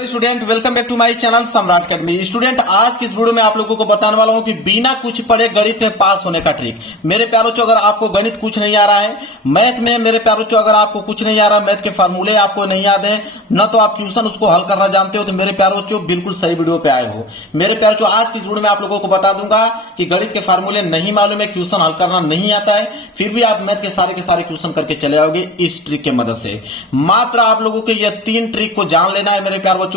Student welcome back to my channel Samrat academy. Student आज की इस वीडियो में आप लोगों को बताने वाला हूं कि बिना कुछ पढ़े गणित में पास होने का ट्रिक। मेरे प्यारों चो, अगर आपको गणित कुछ नहीं आ रहा है, मैथ में मेरे प्यारों चो अगर आपको कुछ नहीं आ रहा, मैथ के फार्मूले आपको नहीं याद है, न तो आप ट्यूशन उसको हल करना जानते हो, तो मेरे प्यारों चो बिल्कुल सही वीडियो पे आए हो। मेरे प्यारों चो आज की इस वीडियो में आप लोगों को बता दूंगा कि गणित के फार्मूले नहीं मालूम है, क्वेश्चन हल करना नहीं आता है, फिर भी आप मैथ के सारे क्वेश्चन करके चले आओगे इस ट्रिक की मदद से। मात्र आप लोगों के ये 3 ट्रिक को जान लेना है मेरे प्यार बच्चों,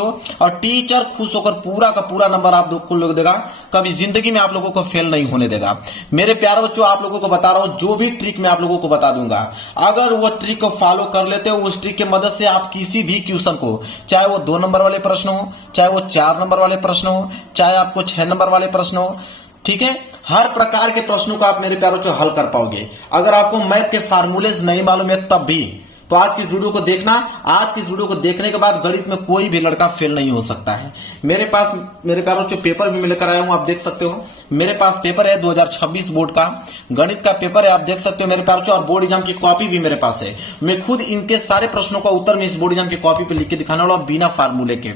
और टीचर खुश होकर पूरा का पूरा नंबर आप लोग देगा, कभी जिंदगी में आप लोगों को फेल नहीं होने देगा। मेरे प्यारे बच्चों, आप लोगों को बता रहा हूं, जो भी ट्रिक मैं आप लोगों को बता दूंगा, अगर वो ट्रिक को फॉलो कर लेते हो, उस ट्रिक की मदद से आप किसी भी क्वेश्चन को, चाहे वो 2 नंबर वाले प्रश्न हो, चाहे वो 4 नंबर वाले प्रश्न हो, चाहे आपको 6 नंबर वाले प्रश्न हो, ठीक है, हर प्रकार के प्रश्नों को आप मेरे प्यारों से हल कर पाओगे। अगर आपको मैथ के फार्मूलेज नहीं मालूम है तब भी, तो आज की इस वीडियो को देखना। आज की इस वीडियो को देखने के बाद गणित में कोई भी लड़का फेल नहीं हो सकता है। मेरे पास मेरे प्यारों से पेपर भी लेकर आया हूं, आप देख सकते हो। मेरे पास पेपर है 2026 बोर्ड का गणित का पेपर है, आप देख सकते हो मेरे प्यारों से, और बोर्ड एग्जाम की कॉपी भी मेरे पास है। मैं खुद इनके सारे प्रश्नों का उत्तर में इस बोर्ड एग्जाम की कॉपी पे लिख के दिखाने वाला, बिना फार्मूले के।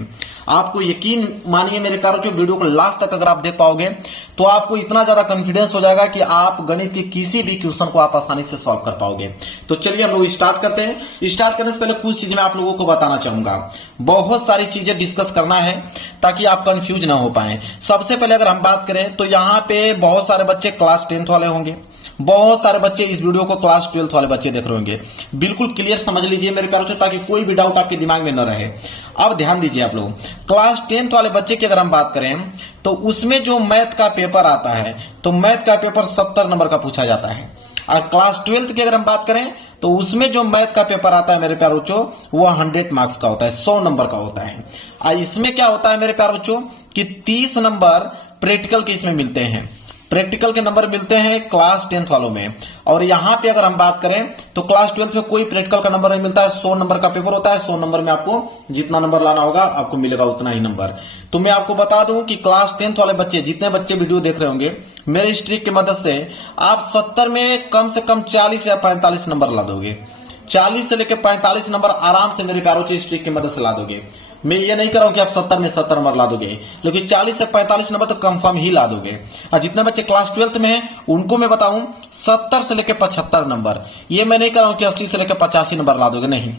आपको यकीन मानिए मेरे प्यारों से, वीडियो को लास्ट तक अगर आप देख पाओगे तो आपको इतना ज्यादा कॉन्फिडेंस हो जाएगा कि आप गणित के किसी भी क्वेश्चन को आप आसानी से सॉल्व कर पाओगे। तो चलिए हम लोग स्टार्ट करते हैं। स्टार्ट करने से पहले कुछ चीजें मैं आप लोगों को बताना चाहूंगा। बहुत सारी चीजें डिस्कस करना है ताकि आप कंफ्यूज ना हो पाए। सबसे पहले अगर हम बात करें तो यहाँ पे बहुत सारे बच्चे क्लास 10th वाले होंगे, बहुत सारे बच्चे इस वीडियो को क्लास 12th वाले बच्चे देख रहे होंगे। बिल्कुल क्लियर समझ लीजिए मेरे प्यारों से, ताकि कोई भी डाउट आपके दिमाग में न रहे। अब ध्यान दीजिए आप लोग, क्लास 10th वाले बच्चे की अगर हम बात करें तो उसमें जो मैथ का पेपर आता है, तो मैथ का पेपर 70 नंबर का पूछा जाता है। और क्लास 12th की अगर हम बात करें तो उसमें जो मैथ का पेपर आता है मेरे प्यारे बच्चों, वो 100 मार्क्स का होता है, 100 नंबर का होता है। और इसमें क्या होता है मेरे प्यारे बच्चों कि 30 नंबर प्रैक्टिकल के इसमें मिलते हैं। प्रैक्टिकल के नंबर मिलते हैं क्लास 10th वालों में। और यहां पे अगर हम बात करें तो क्लास 12th में कोई प्रैक्टिकल का नंबर नहीं मिलता है, 100 नंबर का पेपर होता है। 100 नंबर में आपको जितना नंबर लाना होगा आपको मिलेगा उतना ही नंबर। तो मैं आपको बता दूं कि क्लास 10th वाले बच्चे, जितने बच्चे वीडियो देख रहे होंगे, मेरे इस ट्रिक की मदद से आप 70 में कम से कम 40 या 45 नंबर ला दोगे। 40 से लेकर 45 नंबर आराम से मेरे प्यारों से इस ट्रिक की मदद से ला दोगे। मैं ये नहीं कर रहा हूं कि आप 70 में 70 नंबर ला दोगे, लेकिन 40 से 45 नंबर तो कंफर्म ही ला दोगे। और जितने बच्चे क्लास 12th में हैं उनको मैं बताऊं 70 से लेकर 75 नंबर, ये मैं नहीं कर रहा हूं कि 80 से लेकर 85 नंबर ला दोगे, नहीं।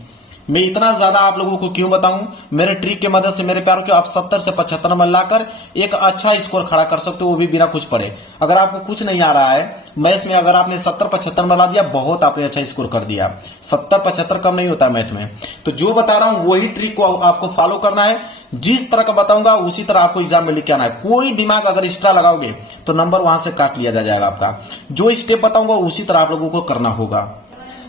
मैं इतना ज्यादा आप लोगों को क्यों बताऊं, मेरे ट्रिक की मदद से मेरे प्यारों को आप 70 से 75 नंबर लाकर एक अच्छा स्कोर खड़ा कर सकते हो, वो भी बिना कुछ पढ़े। अगर आपको कुछ नहीं आ रहा है मैथ में, अगर आपने 70-75 नंबर ला दिया, बहुत आपने अच्छा स्कोर कर दिया। 70-75 कम नहीं होता है मैथ में। तो जो बता रहा हूं वही ट्रिक को आपको फॉलो करना है, जिस तरह का बताऊंगा उसी तरह आपको एग्जाम में लिख के आना है। कोई दिमाग अगर एक्स्ट्रा लगाओगे तो नंबर वहां से काट लिया जाएगा आपका। जो स्टेप बताऊंगा उसी तरह आप लोगों को करना होगा।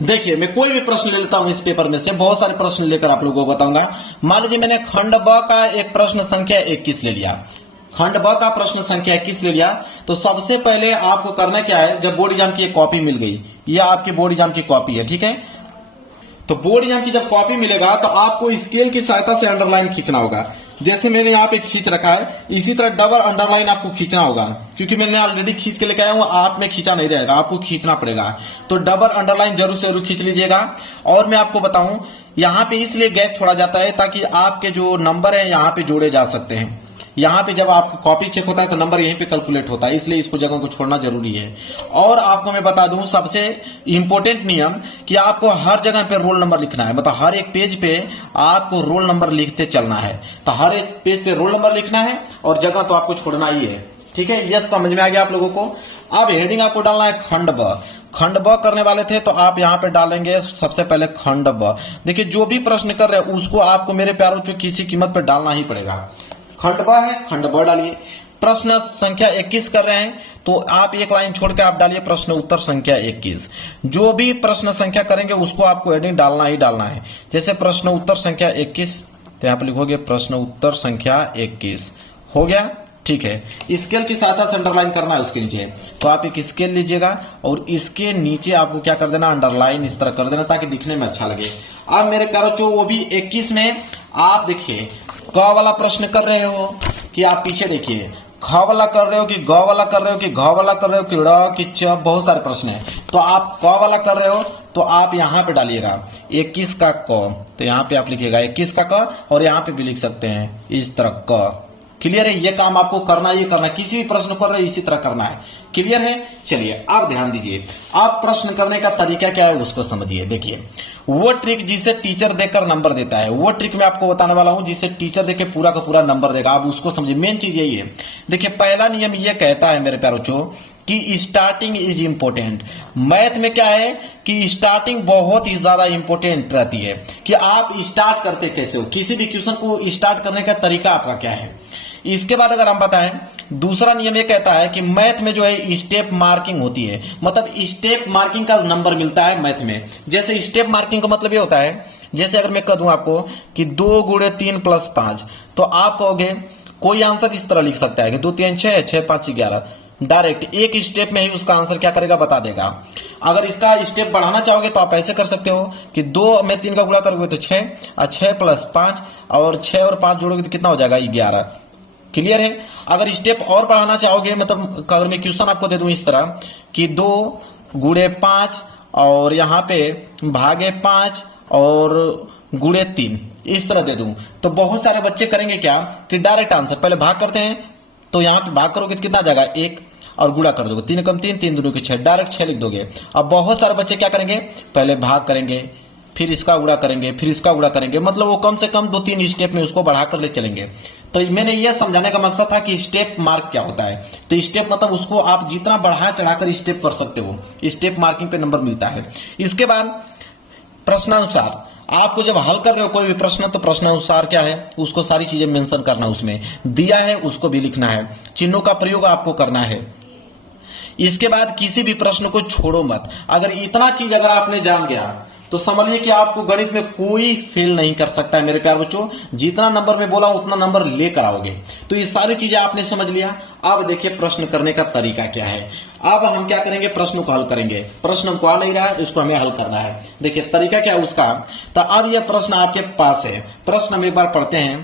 देखिए, मैं कोई भी प्रश्न ले लेता हूं इस पेपर में से, बहुत सारे प्रश्न लेकर आप लोगों को बताऊंगा। मान लीजिए मैंने खंड ब का एक प्रश्न संख्या 21 ले लिया। खंड ब का प्रश्न संख्या 21 ले लिया, तो सबसे पहले आपको करना क्या है, जब बोर्ड एग्जाम की एक कॉपी मिल गई, यह आपकी बोर्ड एग्जाम की कॉपी है, ठीक है। तो बोर्ड एग्जाम की जब कॉपी मिलेगा तो आपको स्केल की सहायता से अंडरलाइन खींचना होगा। जैसे मैंने यहाँ पे खींच रखा है, इसी तरह डबल अंडरलाइन आपको खींचना होगा, क्योंकि मैंने ऑलरेडी खींच के लेके आया हूँ, आप में खींचा नहीं रहेगा, आपको खींचना पड़ेगा। तो डबल अंडरलाइन जरूर से जरूर खींच लीजिएगा। और मैं आपको बताऊं, यहाँ पे इसलिए गैप छोड़ा जाता है ताकि आपके जो नंबर है यहाँ पे जोड़े जा सकते हैं। यहाँ पे जब आपका कॉपी चेक होता है तो नंबर यहीं पे कैलकुलेट होता है, इसलिए इसको जगह को छोड़ना जरूरी है। और आपको मैं बता दूं सबसे इंपॉर्टेंट नियम कि आपको हर जगह पे रोल नंबर लिखना है, मतलब हर एक पेज पे आपको रोल नंबर लिखते चलना है। तो हर एक पेज पे रोल नंबर लिखना है और जगह तो आपको छोड़ना ही है, ठीक है। यह समझ में आ गया आप लोगों को। अब हेडिंग आपको डालना है खंड ब। खंड ब करने वाले थे तो आप यहाँ पे डालेंगे सबसे पहले खंड ब। देखिए, जो भी प्रश्न कर रहे हैं उसको आपको मेरे प्यारों को किसी कीमत पे डालना ही पड़ेगा। खंड ब है, खंड ब डालिए। प्रश्न संख्या 21 कर रहे हैं तो आप एक लाइन छोड़ के आप डालिए प्रश्न उत्तर संख्या 21। जो भी प्रश्न संख्या करेंगे उसको आपको हेडिंग डालना ही डालना है। जैसे प्रश्न उत्तर संख्या 21, तो यहाँ पे लिखोगे प्रश्न उत्तर संख्या 21। हो गया, ठीक है। स्केल की सहायता से अंडरलाइन करना है उसके नीचे, तो आप एक स्केल लीजिएगा और इसके नीचे आपको क्या कर देना, अंडरलाइन इस तरह कर देना ताकि दिखने में अच्छा लगे। अब मेरे प्यारों को वो भी 21 में आप देखिए क वाला प्रश्न कर रहे हो कि आप पीछे देखिए, ख वाला कर रहे हो कि ग वाला कर रहे हो कि घ वाला कर रहे हो कि ड़ कि च, बहुत सारे प्रश्न है। तो आप क वाला कर रहे हो तो आप यहाँ पे डालिएगा 21 का क, तो यहाँ पे आप लिखिएगा 21 का क, और यहाँ पे भी लिख सकते हैं इस तरह क। क्लियर है? ये काम आपको करना ही करना है, किसी भी प्रश्न कर रहे इसी तरह करना है। क्लियर है? चलिए अब ध्यान दीजिए, आप प्रश्न करने का तरीका क्या है उसको समझिए। देखिए, वो ट्रिक जिसे टीचर देकर नंबर देता है, वो ट्रिक मैं आपको बताने वाला हूं जिसे टीचर देके पूरा का पूरा नंबर देगा। आप उसको समझिए, मेन चीज यही है। देखिए, पहला नियम ये कहता है मेरे प्यारे बच्चों कि स्टार्टिंग इज इंपोर्टेंट। मैथ में क्या है कि स्टार्टिंग बहुत ही ज्यादा इंपोर्टेंट रहती है, कि आप स्टार्ट करते कैसे हो, किसी भी क्वेश्चन को स्टार्ट करने का तरीका आपका क्या है। इसके बाद अगर हम बताएं, दूसरा नियम ये कहता है कि मैथ में जो है स्टेप मार्किंग होती है, मतलब स्टेप मार्किंग का नंबर मिलता है मैथ में। जैसे स्टेप मार्किंग का मतलब ये होता है, जैसे अगर मैं कह दूं आपको कि 2 × 3 + 5, तो आप कहोगे, कोई आंसर इस तरह लिख सकता है कि 2 3 6 6 5 11, डायरेक्ट एक स्टेप में ही उसका आंसर क्या करेगा बता देगा। अगर इसका स्टेप बढ़ाना चाहोगे तो आप ऐसे कर सकते हो कि 2 में 3 का गुणा करोगे तो 6, 6 + 5, और 6 और 5 जोड़ोगे तो कितना हो जाएगा 11। क्लियर है? अगर स्टेप और बढ़ाना चाहोगे, मतलब अगर मैं क्वेश्चन आपको दे दूं इस तरह कि 2 × 5 और यहाँ पे भागे 5 और × 3, इस तरह दे दूं, तो बहुत सारे बच्चे करेंगे क्या कि डायरेक्ट आंसर पहले भाग करते हैं, तो यहाँ पे भाग करोगे तो कितना आ जाएगा 1, और गुणा कर दोगे 3 × 3 3 दूनी के 6, डायरेक्ट 6 लिख दोगे। अब बहुत सारे बच्चे क्या करेंगे, पहले भाग करेंगे, फिर इसका गुणा करेंगे, फिर इसका गुणा करेंगे, मतलब वो कम से कम 2-3 स्टेप में उसको बढ़ाकर ले चलेंगे। तो मैंने यह समझाने का मकसद था कि स्टेप मार्क क्या होता है। तो स्टेप मतलब उसको आप जितना बढ़ा चढ़ाकर स्टेप कर सकते हो, स्टेप मार्किंग पे नंबर मिलता है। इसके बाद प्रश्नानुसार, आपको जब हल कर रहे हो कोई भी प्रश्न, तो प्रश्नानुसार क्या है उसको सारी चीजें मेंशन करना, उसमें दिया है उसको भी लिखना है, चिन्हों का प्रयोग आपको करना है। इसके बाद किसी भी प्रश्न को छोड़ो मत। अगर इतना चीज अगर आपने जान गया तो समझिए कि आपको गणित में कोई फेल नहीं कर सकता है मेरे प्यारे बच्चों। जितना नंबर में बोला उतना नंबर लेकर आओगे। तो ये सारी चीजें आपने समझ लिया। अब देखिए प्रश्न करने का तरीका क्या है। अब हम क्या करेंगे, प्रश्न को हल करेंगे। प्रश्न हमको आ नहीं रहा है, इसको हमें हल करना है। देखिए तरीका क्या है उसका। तो अब यह प्रश्न आपके पास है। प्रश्न हम एक बार पढ़ते हैं।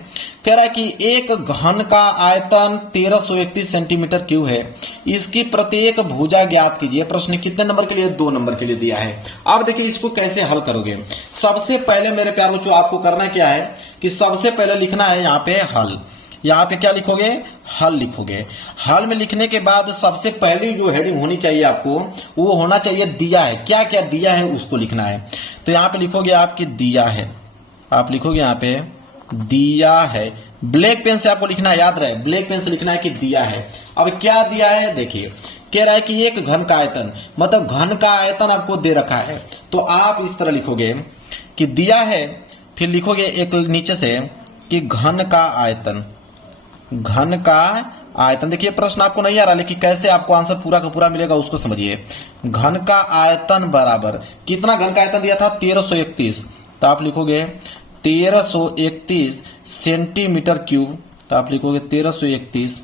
कह रहा है कि एक घन का आयतन 1331 सेंटीमीटर क्यूब है, इसकी प्रत्येक भुजा ज्ञात कीजिए। प्रश्न कितने नंबर के लिए, 2 नंबर के लिए दिया है। अब देखिए इसको कैसे हल करोगे। सबसे पहले मेरे प्यारे बच्चों आपको करना क्या है कि सबसे पहले लिखना है यहाँ पे हल। यहाँ पे क्या लिखोगे, हल लिखोगे। हल में लिखने के बाद सबसे पहली जो हेडिंग होनी चाहिए आपको, वो होना चाहिए दिया है। क्या क्या दिया है उसको लिखना है। तो यहाँ पे लिखोगे आपकी दिया है, आप लिखोगे यहाँ पे दिया है। ब्लैक पेन से आपको लिखना है, याद रहे ब्लैक पेन से लिखना है कि दिया है। अब क्या दिया है, देखिए कह रहा है कि एक घन का आयतन, मतलब घन का आयतन आपको दे रखा है। तो आप इस तरह लिखोगे कि दिया है, फिर लिखोगे एक नीचे से कि घन का आयतन, घन का आयतन। देखिए प्रश्न आपको नहीं आ रहा, लेकिन कैसे आपको आंसर पूरा का पूरा मिलेगा उसको समझिए। घन का आयतन बराबर कितना, घन का आयतन दिया था 1331, तो आप लिखोगे 1331 सेंटीमीटर क्यूब। तो आप लिखोगे 1331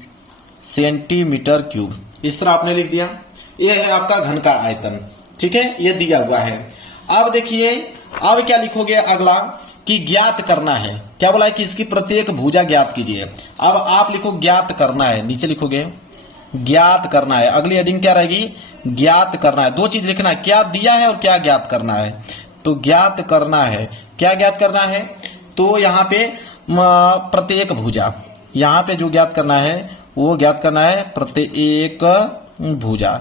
सेंटीमीटर क्यूब। इस तरह आपने लिख दिया। ये है आपका घन का आयतन, ठीक है, ये दिया हुआ है। अब देखिए अब क्या लिखोगे अगला कि ज्ञात करना है। क्या बोला है कि इसकी प्रत्येक भुजा ज्ञात कीजिए। अब आप लिखो ज्ञात करना है, नीचे लिखोगे ज्ञात करना है। अगली हेडिंग क्या रहेगी, ज्ञात करना है। 2 चीज लिखना है, क्या दिया है और क्या ज्ञात करना है। तो ज्ञात करना है, क्या ज्ञात करना है, तो यहाँ पे प्रत्येक भुजा, यहाँ पे जो ज्ञात करना है वो ज्ञात करना है प्रत्येक भुजा,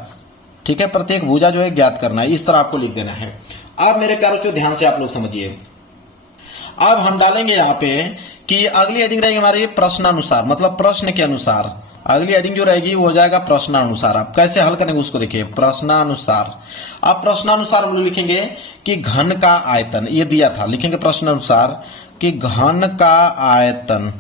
ठीक है, प्रत्येक भुजा जो है ज्ञात करना है। इस तरह आपको लिख देना है। अब मेरे प्यारों को ध्यान से आप लोग समझिए। अब हम डालेंगे यहाँ पे कि अगली हेडिंग रहेगी हमारी प्रश्नानुसार, मतलब प्रश्न के अनुसार। अगली हेडिंग जो रहेगी वो हो जाएगा प्रश्नानुसार। आप कैसे हल करेंगे उसको देखिए, प्रश्नानुसार। आप प्रश्नानुसार हम लोग लिखेंगे कि घन का आयतन, ये दिया था, लिखेंगे प्रश्नानुसार कि घन का आयतन,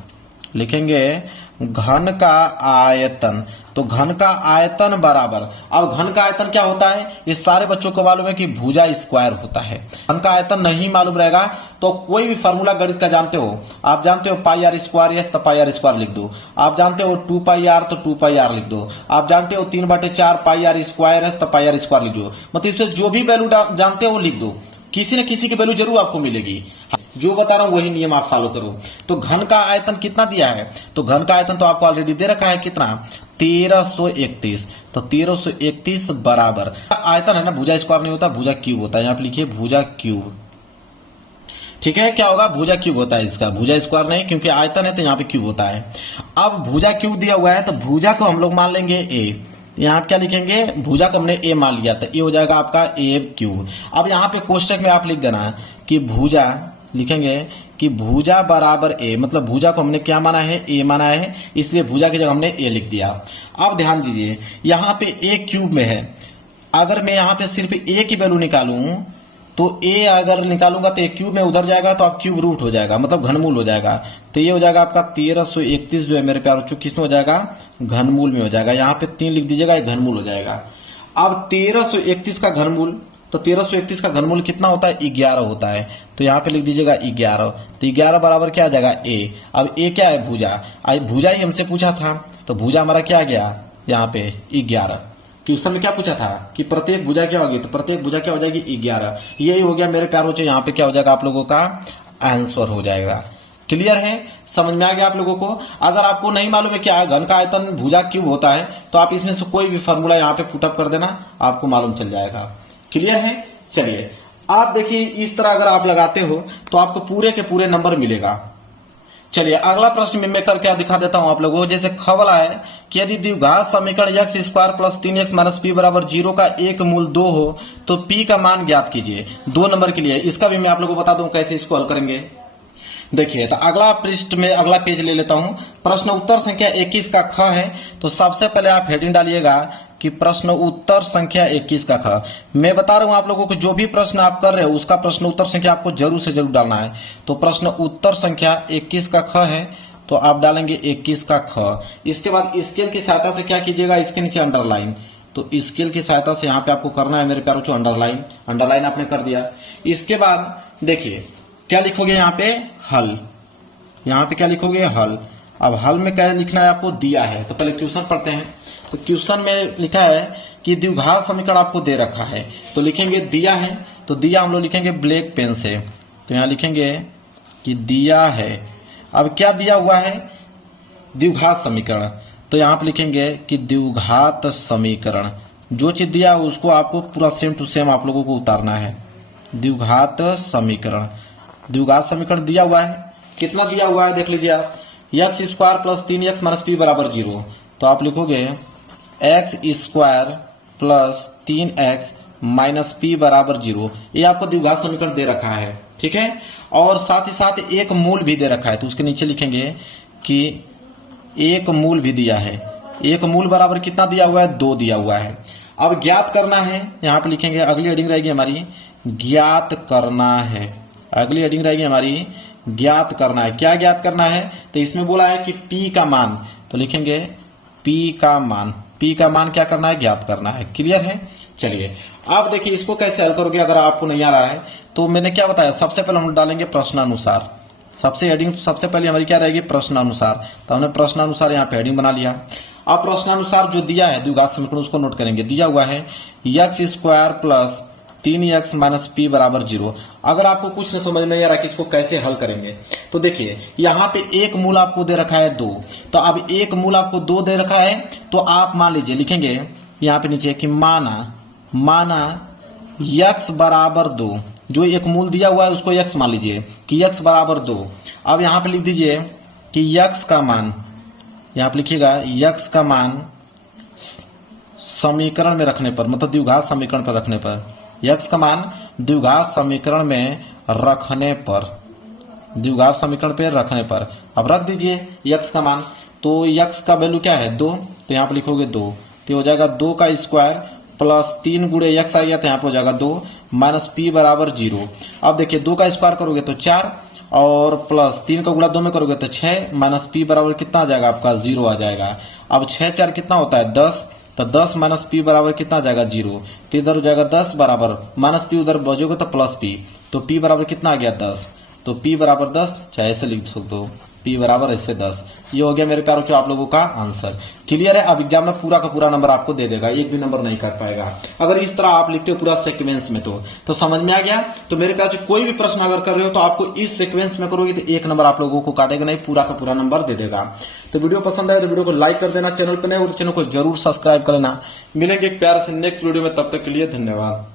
लिखेंगे घन का आयतन। तो घन का आयतन बराबर, अब घन का आयतन क्या होता है, ये सारे बच्चों को मालूम है कि भुजा स्क्वायर होता है। घन का आयतन नहीं मालूम रहेगा तो कोई भी फार्मूला गणित का जानते हो, आप जानते हो पाई आर स्क्वायर एस, तो पाई आर स्क्वायर लिख दो। आप जानते हो 2 पाई आर, तो 2 पाई आर लिख दो। आप जानते हो 3/4 पाई आर स्क्वायर एस, तो पाई आर स्क्वायर लिख दो। मतलब इससे जो भी वैल्यू जानते हो वो लिख दो, किसी न किसी की वैल्यू जरूर आपको मिलेगी। जो बता रहा हूं वही नियम आप फॉलो करो। तो घन का आयतन कितना दिया है, तो घन का आयतन तो आपको ऑलरेडी दे रखा है कितना, 1331। तो 1331 बराबर आयतन है ना, भुजा स्क्वायर नहीं होता, भुजा क्यूब होता है। यहां पे लिखिए भुजा क्यूब, ठीक है। क्या होगा, भुजा क्यूब होता है इसका, भुजा स्क्वायर नहीं, क्योंकि आयतन है तो यहाँ पे क्यूब होता है। अब भुजा क्यूब दिया हुआ है तो भुजा को हम लोग मान लेंगे ए। यहाँ पे क्या लिखेंगे, भुजा को हमने ए मान लिया, तो ये हो जाएगा आपका ए क्यूब। अब यहाँ पे कोष्टक में आप लिख देना कि भुजा, लिखेंगे कि भुजा बराबर ए, मतलब भुजा को हमने क्या माना है, ए माना है, इसलिए भुजा की जगह हमने ए लिख दिया। अब ध्यान दीजिए, यहाँ पे ए क्यूब में है, अगर मैं यहाँ पे सिर्फ ए की वैल्यू निकालूं तो ए अगर निकालूंगा तो ए क्यूब में उधर जाएगा तो आप क्यूब रूट हो जाएगा, मतलब घनमूल हो जाएगा। तो ये हो जाएगा आपका 1331 जो है मेरे प्यारों चूंकि किस में हो जाएगा, घनमूल में हो जाएगा। यहाँ पे 3 लिख दीजिएगा, घनमूल हो जाएगा। अब 1331 का घनमूल, तो 1331 का घनमूल कितना होता है, 11 होता है। तो यहाँ पे लिख दीजिएगा 11। तो 11 बराबर क्या आ जाएगा, ए। अब ए क्या है, भुजा। अब भुजा ही हमसे पूछा था, तो भुजा हमारा क्या आ गया यहाँ पे 11। क्वेश्चन में क्या पूछा था कि प्रत्येक भुजा क्या होगी, तो प्रत्येक भुजा क्या हो जाएगी, 11। यही हो गया मेरे प्यारों से, यहाँ पे क्या हो जाएगा आप लोगों का आंसर हो जाएगा। क्लियर है, समझ में आ गया आप लोगों को। अगर आपको नहीं मालूम है क्या घन का आयतन भुजा क्यूब होता है, तो आप इसमें से कोई भी फॉर्मूला यहाँ पे पुटअप कर देना, आपको मालूम चल जाएगा। क्लियर है, चलिए आप देखिए, इस तरह अगर आप लगाते हो तो आपको पूरे के पूरे नंबर मिलेगा। चलिए अगला प्रश्न में मैं करके दिखा देता हूं आप लोगों को। जैसे खबला है कि यदि द्विघात समीकरण x square plus 3x minus P बराबर 0 का एक मूल 2 हो तो p का मान ज्ञात कीजिए। 2 नंबर के लिए इसका भी मैं आप लोगों को बता दूं कैसे इसको हल करेंगे। देखिए, तो अगला पृष्ठ में अगला पेज ले लेता हूं। प्रश्न उत्तर संख्या 21 का ख है, तो सबसे पहले आप हेडिंग डालिएगा कि प्रश्न उत्तर संख्या 21 का ख। मैं बता रहा हूं आप लोगों को, जो भी प्रश्न आप कर रहे हो उसका प्रश्न उत्तर संख्या आपको जरूर से जरूर डालना है। तो प्रश्न उत्तर संख्या 21 का ख है, तो आप डालेंगे 21 का ख। इसके बाद स्केल की सहायता से क्या कीजिएगा, इसके नीचे अंडरलाइन। तो स्केल की सहायता से यहाँ पे आपको करना है मेरे प्यारों, अंडरलाइन। अंडरलाइन आपने कर दिया। इसके बाद देखिए क्या लिखोगे यहाँ पे, हल। यहाँ पे क्या लिखोगे, हल। अब हल में क्या लिखना है आपको, दिया है। तो पहले क्वेश्चन पढ़ते हैं। तो क्वेश्चन में लिखा है कि द्विघात समीकरण आपको दे रखा है, तो लिखेंगे दिया है। तो दिया हम लोग लिखेंगे ब्लैक पेन से। तो यहाँ लिखेंगे कि दिया है। अब क्या दिया हुआ है, द्विघात समीकरण। तो यहाँ पे लिखेंगे कि द्विघात समीकरण, जो चीज दिया है उसको आपको पूरा सेम टू सेम आप लोगों को उतारना है। द्विघात समीकरण, द्विघात समीकरण दिया हुआ है। कितना दिया हुआ है देख लीजिए आप, x square plus 3x minus P बराबर 0। तो आप लिखोगे x square plus 3x minus P बराबर 0। ये आपको द्विघात समीकरण दे रखा है, ठीक है। और साथ ही साथ एक मूल भी दे रखा है, तो उसके नीचे लिखेंगे कि एक मूल भी दिया है। एक मूल बराबर कितना दिया हुआ है, 2 दिया हुआ है। अब ज्ञात करना है, यहाँ पे लिखेंगे, अगली हेडिंग रहेगी हमारी ज्ञात करना है। अगली हेडिंग रहेगी हमारी ज्ञात करना है। क्या ज्ञात करना है, तो इसमें बोला है कि p का मान, तो लिखेंगे p का मान। p का मान क्या करना है, ज्ञात करना है। क्लियर है, चलिए आप देखिए इसको कैसे हल करोगे। अगर आपको नहीं आ रहा है तो मैंने क्या बताया, सबसे पहले हम डालेंगे प्रश्नानुसार। सबसे हेडिंग सबसे पहले हमारी क्या रहेगी, प्रश्नानुसार। तो हमने प्रश्नानुसार यहाँ पे हेडिंग बना लिया। अब प्रश्नानुसार जो दिया है द्विघात समीकरण उसको नोट करेंगे। दिया हुआ है x square plus 3x minus P बराबर 0। अगर आपको कुछ नहीं समझ में आ रहा कि इसको कैसे हल करेंगे, तो देखिए यहाँ पे एक मूल आपको दे रखा है 2। तो अब एक मूल आपको 2 दे रखा है, तो आप मान लीजिए, लिखेंगे यहाँ पे नीचे कि माना x बराबर 2। जो एक मूल दिया हुआ है उसको x मान लीजिए कि x बराबर 2। अब यहाँ पे लिख दीजिए कि x का मान, यहाँ पे लिखिएगा x का मान समीकरण में रखने पर, मतलब द्विघात समीकरण पर रखने पर, x का मान द्विघात समीकरण में रखने पर, द्विघात समीकरण पे रखने पर अब रख दीजिए x का मान। तो x का वैल्यू क्या है, 2। तो यहाँ पे लिखोगे 2। तो हो जाएगा 2 का स्क्वायर प्लस 3 गुणे x आ गया, तो यहाँ पे हो जाएगा 2 माइनस p बराबर 0। अब देखिए 2 का स्क्वायर करोगे तो 4 और प्लस 3 का गुणा 2 में करोगे तो 6 माइनस p बराबर कितना आ जाएगा आपका, 0 आ जाएगा। अब 6 4 कितना होता है, 10। तो 10 माइनस पी बराबर कितना आ जाएगा, 0। तो इधर हो जाएगा 10 बराबर माइनस पी, उधर बचोगे तो प्लस पी। तो पी बराबर कितना आ गया, 10। तो पी बराबर 10, चाहे ऐसे लिख सकते हो। P बराबर इससे 10। ये हो गया मेरे प्यारे बच्चों आप लोगों का आंसर। क्लियर है। अब एग्जाम में पूरा का पूरा नंबर आपको दे देगा, एक भी नंबर नहीं काट पाएगा अगर इस तरह आप लिखते हो पूरा सीक्वेंस में। तो समझ में आ गया। तो मेरे प्यारे बच्चों कोई भी प्रश्न अगर कर रहे हो तो आपको इस सीक्वेंस में करोगे तो एक नंबर आप लोगों को काटेगा नहीं, पूरा का पूरा नंबर दे देगा। तो वीडियो पसंद आए तो वीडियो को लाइक कर देना, चैनल पर नए हो तो चैनल को जरूर सब्सक्राइब कर लेना। मिलेंगे एक प्यारे से नेक्स्ट वीडियो में, तब तक के लिए धन्यवाद।